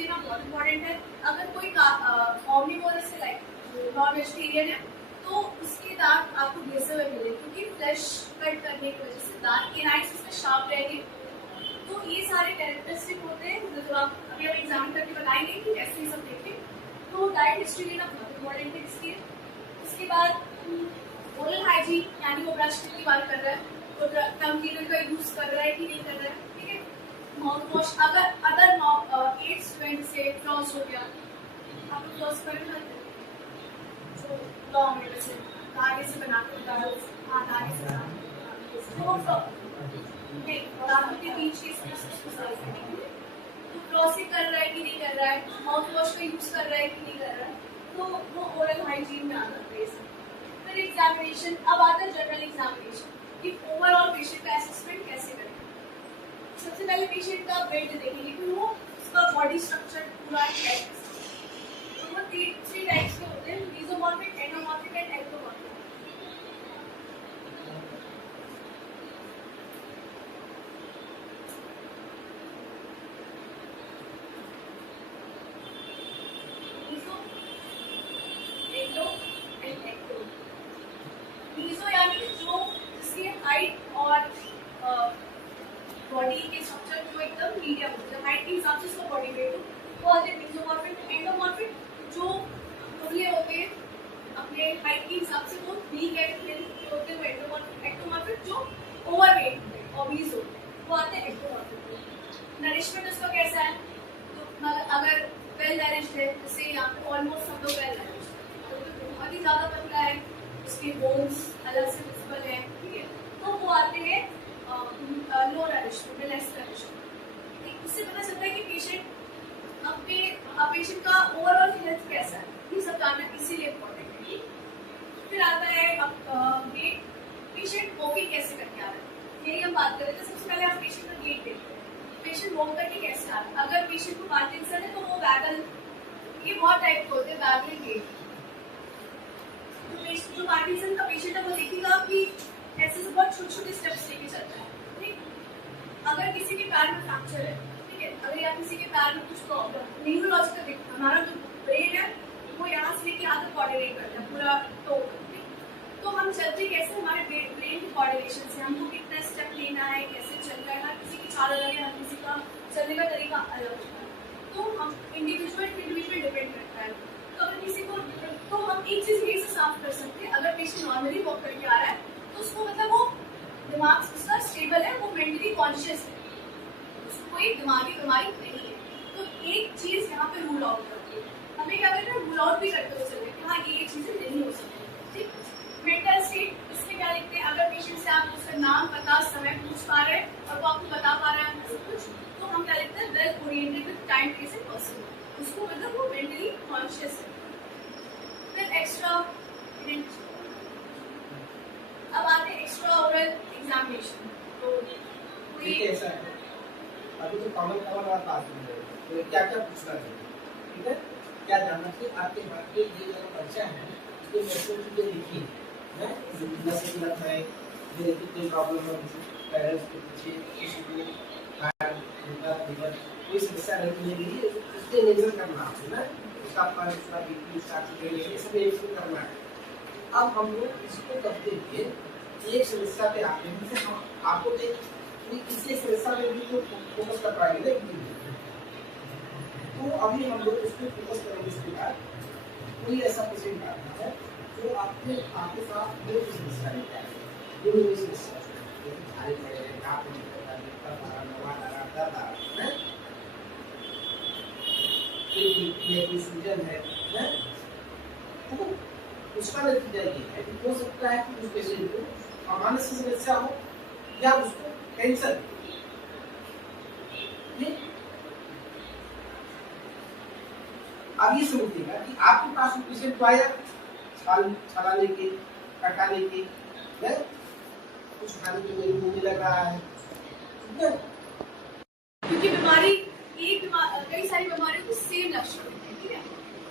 लेना बहुत इम्पोर्टेंट है। अगर कोई ऑमनिवोरस है लाइक नॉन वेजिटेरियन है तो उसके दांत आपको घिसे हुए मिले, क्योंकि फ्लैश कट करने की वजह से दांत के नाइस उसमें शार्प रहेंगे। तो ये सारे कैरेक्टरिस्टिक होते हैं जो आप अभी हम एग्जामिन करके बताएंगे कि कैसे ये सब देखें। तो डाइट हिस्ट्री लेना बहुत इम्पोर्टेंट है इसलिए। उसके बाद ओरल हाइजीन, यानी वो ब्रश कितनी बार कर रहा है, वो टंग क्लीनर का यूज कर रहा है कि नहीं कर रहा है, ठीक है। माउथ वॉश, अगर अदर एज स्टूडेंट से फ्लॉस हो गया, आप लोग फ्लॉस कर सकते हैं जो लॉन्ग है, वैसे धागे से बनाते हैं, हाँ धागे से नहीं, दांतों के बीच के स्पेसेस को साफ करने के लिए। तो फ्लॉसिंग कर रहा है कि नहीं कर रहा है, माउथ वॉश का यूज कर रहा है कि नहीं कर रहा है, तो वो ओरल हाइजीन में आता है। फिर एग्जामिनेशन, अब आता है जनरल एग्जामिनेशन कि ओवरऑल पेशेंट का असेसमेंट कैसे करें। सबसे पहले पेशेंट का ब्रेड देखेंगे कि वो उसका बॉडी स्ट्रक्चर पूरा है। तो वो थ्री टाइप्स के होते हैं, mesomorphic, endomorphic and ectomorphic. Meso यानी जो जिसकी हाइट और बॉडी के स्ट्रक्चर जो एकदम मीडियम हो, हाइट के हिसाब से उसका बॉडी वेट हो, वो आते हैं मीजोमॉर्फिक। एंडोमॉर्फिक जो खुले होते हैं अपने हाइट के हिसाब से, वो वीक होते हैं वो एंडोमॉर्फिक। एक्टोमॉर्फिक जो ओवरवेट होते हैं, ओबीज होते हैं, वो आते हैं एक्टोमॉर्फिक। नरिशमेंट उसका कैसा है, तो अगर वेल नरिश्ड है, जैसे यहाँ पे ऑलमोस्ट सब लोग वेल नरिश्ड है, तो बहुत ही ज्यादा पतला है, उसके बोन्स अलग से विजिबल है, ठीक है, तो वो आते हैं लो नरिश्ड, लेस नरिश्ड। इससे पता चलता है कि पेशेंट अपने पेशेंट का ओवरऑल हेल्थ कैसा है, ये सब जानना इसीलिए इम्पोर्टेंट है। फिर आता है अब गेट, पेशेंट वॉकिंग कैसे करके आ रहा है, यही हम बात कर रहे थे। सबसे पहले आप पेशेंट का गेट देखते हैं, पेशेंट वॉक करके कैसे आ रहा है। अगर पेशेंट को पार्किंसन है तो वो वैगल, ये बहुत टाइप के होते हैं वैगलिंग गेट। जो पार्किंसन का पेशेंट है वो देखेगा कि ऐसे से बहुत छोटे छोटे स्टेप्स लेके चलता है, ठीक। अगर किसी के पैर में फ्रैक्चर है, ठीक है, अगर या किसी के पैर में कुछ प्रॉब्लम, न्यूरोलॉजिकल, हमारा जो ब्रेन है वो यहाँ से लेके यहाँ तक कोऑर्डिनेट करता है पूरा टो, ठीक। तो हम चलते कैसे, हमारे ब्रेन के कोऑर्डिनेशन से, हमको कितना स्टेप लेना है, कैसे चलना है, हर किसी की चाल अलग है, हर किसी का चलने का तरीका अलग होता है, तो हम इंडिविजुअल डिपेंड करता है। तो अगर किसी को, तो हम एक चीज यही से साफ कर सकते हैं, अगर पेशेंट नॉर्मली वॉक करके आ रहा है तो उसको मतलब वो दिमाग उसका स्टेबल है, वो मेंटली कॉन्शियस है, उसको कोई दिमागी बीमारी नहीं है। तो एक चीज यहाँ पे रूल आउट करती है, हमें क्या करना है, रूल आउट भी करते हुए चलते हैं कि हाँ ये चीजें नहीं हो सकती, ठीक। मेंटल स्टेट, इसमें क्या लिखते हैं, अगर पेशेंट से आप उसका नाम, पता, समय पूछ पा रहे हैं और वो आपको बता पा रहा है सब कुछ, तो हम क्या लिखते हैं, well oriented with time present person, उसको मतलब वो मेंटली कॉन्शियस है। फिर एक्स्ट्रा, अब आते हैं एक्स्ट्रा ओरल एग्जामिनेशन। तो ये ऐसा है, अभी तो कॉमन बात है, तो क्या क्या पूछना चाहिए, ठीक है, क्या जानना चाहिए आपके हाथ पे, ये जो बच्चा है उसके बच्चों की जो लिखी है, मतलब है ये कितनी प्रॉब्लम है, पेरेंट्स के पीछे किसी को हार्ट, लिवर कोई समस्या नहीं मिलेगी, उसके नियंत्रण करना है ना, उसका पानी उसका बीपी स्टार्ट ये सब एक करना है। अब हम लोग इसको करते हुए एक समस्या पे आते हैं, जैसे हम आपको किसी समस्या पे भी तो फोकस कर पाएंगे ना, तो अभी हम लोग इस पर फोकस करेंगे। इसके बाद कोई ऐसा पेशेंट आता है जो आपके साथ दो समस्या लेकर आए, दो समस्या भारी पड़े हैं, आप सूजन है, तो उसका नतीजा ये है कि हो सकता है कि उस पेशेंट को सामान्य समस्या हो या उसको कैंसर। अब ये समझिएगा कि आपके पास पेशेंट तो आया छाला लेके, कटा लेके, कुछ खाने के लिए मुंह में लग रहा है, क्योंकि बीमारी कई सारी बीमारियों के सेम लक्षण होते हैं, ठीक है,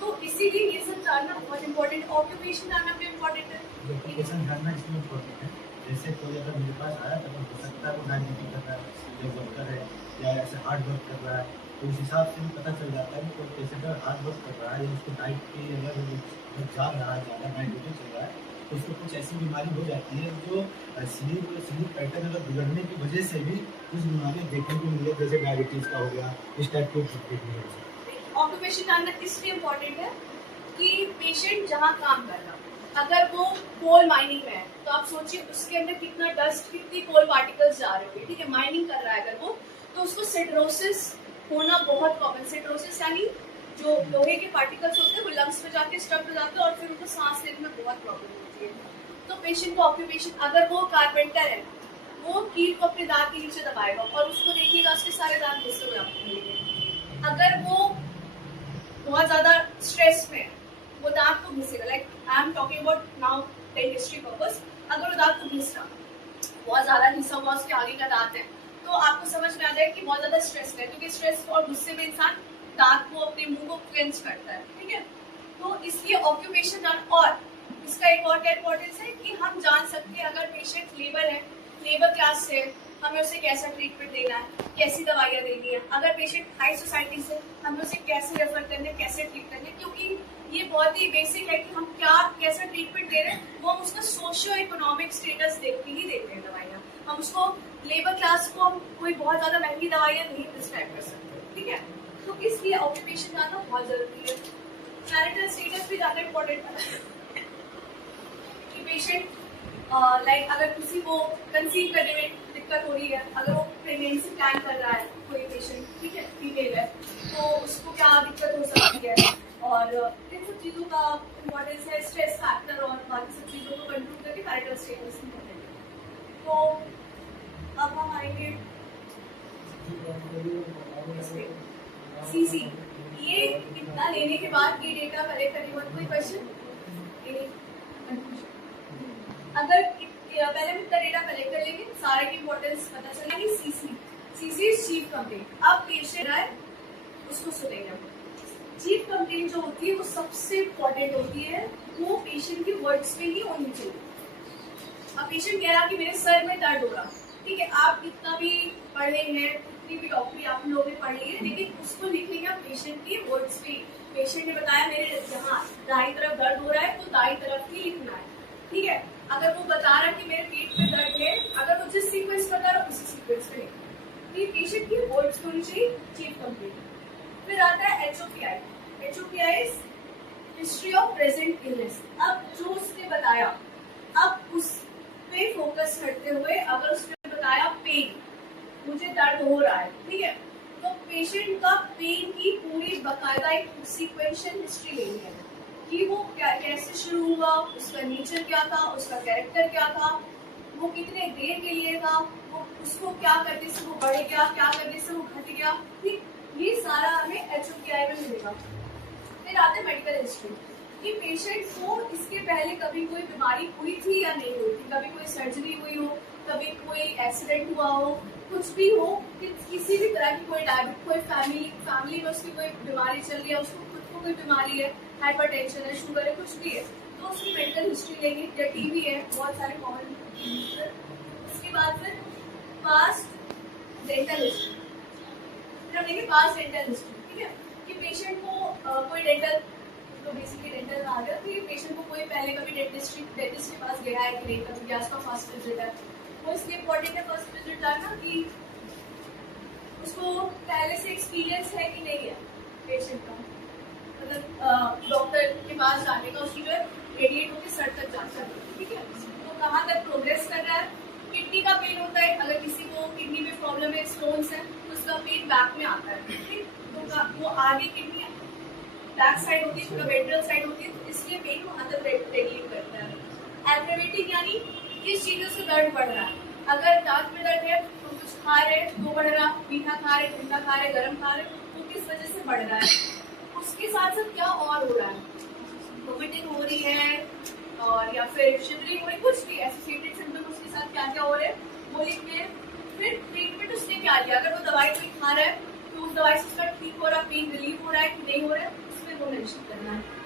तो इसीलिए ये सब जानना बहुत इम्पोर्टेंट, ऑक्यूपेशन जानना भी इम्पोर्टेंट है। ऑक्यूपेशन जानना इसलिए इम्पोर्टेंट है, जैसे कोई अगर मेरे पास आया तो हो सकता है वो डायबिटीज कर रहा है, या डॉक्टर है, या ऐसे हार्ट वर्क कर रहा है, तो उस हिसाब से भी पता चल जाता है कि कोई पेशेंट अगर हार्ड वर्क कर रहा है या उसको डाइट की अगर जा रहा है ज़्यादा नाइट ड्यूटी चल रहा है तो उसको कुछ ऐसी बीमारी हो जाती है जो स्लीप पैटर्न अगर बिगड़ने की वजह से भी कुछ बीमारियाँ देखने को मिली जैसे डायबिटीज़ का हो गया, इस टाइप की देखने को मिली। ऑक्यूपेशन जानना इसलिए इम्पोर्टेंट है कि पेशेंट जहाँ काम कर रहा अगर वो कोल माइनिंग में है तो आप सोचिए उसके अंदर कितना डस्ट, कितनी कोल पार्टिकल्स जा रहे होंगे, ठीक है। माइनिंग कर रहा है अगर वो, तो उसको सिड्रोसिस होना बहुत कॉमन। सिड्रोसिस यानी जो लोहे के पार्टिकल्स होते हैं वो लंग्स में जाके स्टक हो जाते हैं और फिर उनको सांस लेने में बहुत प्रॉब्लम होती है। तो पेशेंट को ऑक्यूपेशन, अगर वो कारपेंटर है वो कील को अपने दांत के नीचे दबाएगा और उसको देखिएगा उसके सारे दांत घिसे हुए आपको मिलेंगे। अगर वो बहुत ज्यादा स्ट्रेस में है वो दांत को घिसेगा, like I am talking about now dentistry purpose. अगर वो दांत को घिस रहा, बहुत ज्यादा घिसा हुआ उसके आगे का दांत है, तो आपको समझ में आ जाए कि बहुत ज्यादा स्ट्रेस है, क्योंकि स्ट्रेस और गुस्से में इंसान दांत को, अपने मुंह को क्लेंच करता है, ठीक है। तो इसलिए ऑक्यूपेशन जान, और इसका एक और क्या इम्पोर्टेंस है कि हम जान सकते हैं अगर पेशेंट लेबर है, लेबर क्लास से, हमें उसे कैसा ट्रीटमेंट देना है, कैसी दवाइयाँ देनी है। अगर पेशेंट हाई सोसाइटी से, हमें उसे कैसे रेफर करना है, कैसे ट्रीट करना है, क्योंकि ये बहुत ही बेसिक है कि हम क्या कैसा ट्रीटमेंट दे रहे हैं, वो हम उसका सोशियो इकोनॉमिक स्टेटस देख के ही देते हैं दवाइयाँ। हम उसको लेबर क्लास को हम कोई बहुत ज्यादा महंगी दवाइयाँ नहीं प्रिस्क्राइब कर सकते, ठीक है। तो इसलिए ऑक्यूपेशन जानना बहुत जरूरी है। मैरिटल स्टेटस भी ज्यादा इम्पोर्टेंट है कि पेशेंट लाइक अगर किसी को कंसीव करने में दिक्कत हो रही है, अगर वो प्रेगनेंसी प्लान कर रहा है कोई पेशेंट, ठीक है, फीमेल है, तो उसको क्या दिक्कत हो सकती है, और इन सब चीज़ों का इम्पोर्टेंस है। स्ट्रेस फैक्टर और बाकी सब चीज़ों को कंट्रोल करके मैरिटल स्टेटस इम्पोर्टेंट है। तो अब हम आएंगे सीसी। ये इतना लेने के बाद ये डेटा कलेक्ट करने के बाद कोई क्वेश्चन? अगर पहले हम इतना डेटा कलेक्ट कर लेंगे, सारे की इम्पोर्टेंस पता चलेगी। CC is chief complaint. अब पेशेंट है उसको सुनेंगे। चीफ कंप्लेंट जो होती है वो सबसे इम्पोर्टेंट होती है, वो पेशेंट की वर्ड्स में ही होनी चाहिए। अब पेशेंट कह रहा कि मेरे सर में दर्द हो रहा, ठीक है, आप कितना भी पढ़े हैं, कितनी भी डॉक्टरी आप लोगों ने पढ़ी है, लेकिन उसको लिखेंगे आप पेशेंट की वर्ड्स पे। पेशेंट ने बताया मेरे यहाँ दाई तरफ दर्द हो रहा है, तो दाई तरफ ही लिखना है, ठीक है। अगर वो बता रहा है कि मेरे पेट में दर्द है, अगर वो जिस सीक्वेंस बता रहा है उसी सीक्वेंस में लिखना। ये पेशेंट की वर्ड्स होनी चाहिए चीफ कंप्लेंट। फिर आता है HOPI। HOPI is history of present illness. अब जो उसने बताया, अब उस पे फोकस करते हुए अगर उसने बताया पेन, मुझे दर्द हो रहा है, ठीक है, तो पेशेंट का पेन की पूरी बकायदा एक सीक्वेंशियल हिस्ट्री लेनी है कि वो कैसे शुरू हुआ, उसका नेचर क्या था, उसका कैरेक्टर क्या था, वो कितने देर के लिए था, वो उसको क्या करने से वो बढ़ गया, क्या करने से वो घट गया, ठीक, ये सारा हमें HOPI में मिलेगा। फिर आते हैं मेडिकल हिस्ट्री कि पेशेंट को इसके पहले कभी कोई बीमारी हुई थी या नहीं हुई थी, कभी कोई सर्जरी हुई हो, कभी कोई एक्सीडेंट हुआ हो, कुछ भी हो, किसी भी तरह की कोई डायबिटीज, कोई फैमिली में उसकी कोई बीमारी चल रही है, उसको खुद को कोई बीमारी है, हाइपरटेंशन है, शुगर है, कुछ भी है, तो उसकी मेडिकल हिस्ट्री लेंगे, या टीबी है, बहुत सारे कॉमन। उसके बाद फिर पास्ट डेंटल हिस्ट्री, फिर हम लेंगे पास्ट डेंटल हिस्ट्री, ठीक है, कि पेशेंट को कोई डेंटल, तो बेसिकली डेंटल आ गया कि पेशेंट को कोई पहले कभी डेंटिस्ट के पास गया है कि नहीं, कभी गया, उसका फर्स्ट विजिट है, वो इसलिए इम्पोर्टेंट है फर्स्ट विजिट करना कि उसको पहले से एक्सपीरियंस है कि नहीं है पेशेंट का, मतलब डॉक्टर के पास जाने का, उसकी जो है रेडिएट होकर सर तक जा सकती है, ठीक है, तो कहाँ तक प्रोग्रेस कर रहा है। किडनी का पेन होता है, अगर किसी को किडनी में प्रॉब्लम है, स्टोन्स है, तो उसका पेन बैक में आता है, ठीक, तो वो आगे किडनी बैक साइड होती है, थोड़ा वेंट्रल साइड होती है, तो इसलिए पेन को अंदर रेडिएट करता है। एग्रेवेटिंग यानी किस चीजों से दर्द बढ़ रहा है, अगर दांत में दर्द है तो कुछ खा रहे तो बढ़ रहा, मीठा खा रहे, ठंडा खा रहे, गर्म खा रहे, तो किस वजह से बढ़ रहा है, उसके साथ साथ क्या और हो रहा है, वोमिटिंग हो रही है और या फिर शिवरिंग हो रही, कुछ भी एसोसिएटेड सिम्टम उसके साथ क्या क्या हो रहे हैं वो लिखते हैं। फिर ट्रीटमेंट उसने क्या लिया, अगर वो दवाई कोई खा रहा है तो उस दवाई से उसका ठीक हो रहा, पेन रिलीफ हो रहा है कि नहीं हो रहा है, उसमें वो मेंशन करना है।